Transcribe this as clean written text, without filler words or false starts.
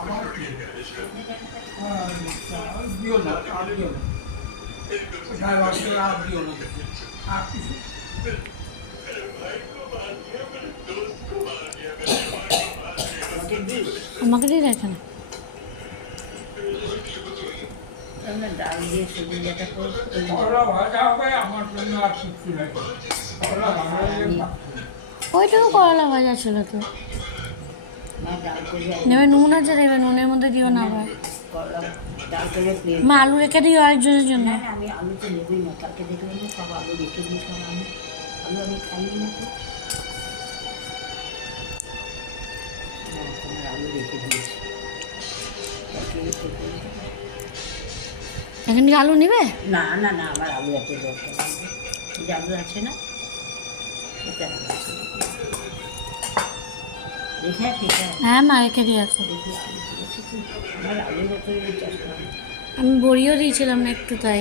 আমার কি দিও না, আর দিও না, ড্রাইভার আর দিও না, আর কিছু আমাকে দিয়ে দেখেন। ডাল দিয়ে সবজি যেটা করলা ভাজা হবে আমার জন্য, আর কিছু নাই। করলা ভাজা হলে ওইটুকু করলা ভাজা ছিল তো। ডাল করে নেবে নুন আছে, দেবে নুনের মধ্যে দিও না আবার। করলাম, ডাল করে প্লেট। মা আলু রেখে দিও আরেকজনের জন্য। না না, আমি আলু তো নেবই না, কালকে দেখলাম না সব আলু রেখে দিয়েছিলাম। আমি খাইনি না তো। না, তোমার আলু রেখে দিয়েছি। এখন কি আলু নেবে? না না না, আমার আলু এত দরকার নেই। এই যে আলু আছে না, এটা আলু আছে। দেখে সেটা হ্যাঁ মা রেখে দিয়ে আসো। দেখি আলু দিয়েছি কি, আমার আলু যত চাষ করি। আমি বড়িও দিয়েছিলাম না একটু, তাই।